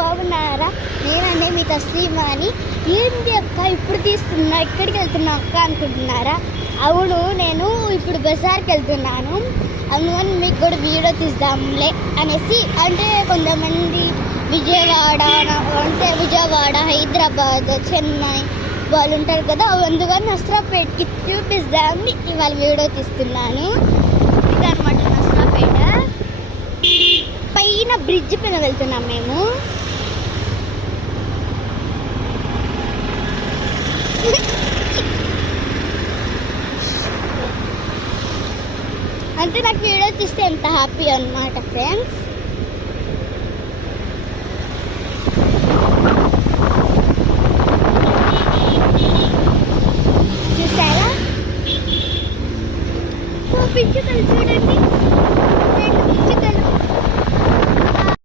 బాగున్నారా? నేనండి మీ తస్లీమా అని. ఏంటి అక్క ఇప్పుడు తీస్తున్నా, ఎక్కడికి వెళ్తున్నా అక్క అనుకుంటున్నారా? అవును, నేను ఇప్పుడు బజార్కి వెళ్తున్నాను, అందుకని మీకు కూడా వీడియో తీద్దాంలే అనేసి. అంటే కొంతమంది విజయవాడ, హైదరాబాద్, చెన్నై వాళ్ళు ఉంటారు కదా, అందుకని నస్రాపేటకి చూపిస్తామని ఇవాళ వీడియో తీస్తున్నాను. ఇదన్నమాట నస్రాపేట. పైన బ్రిడ్జ్ పైన వెళ్తున్నాం మేము. అంటే నాకు వీడియో తీస్తే ఎంత హ్యాపీ అన్నమాట ఫ్రెండ్స్.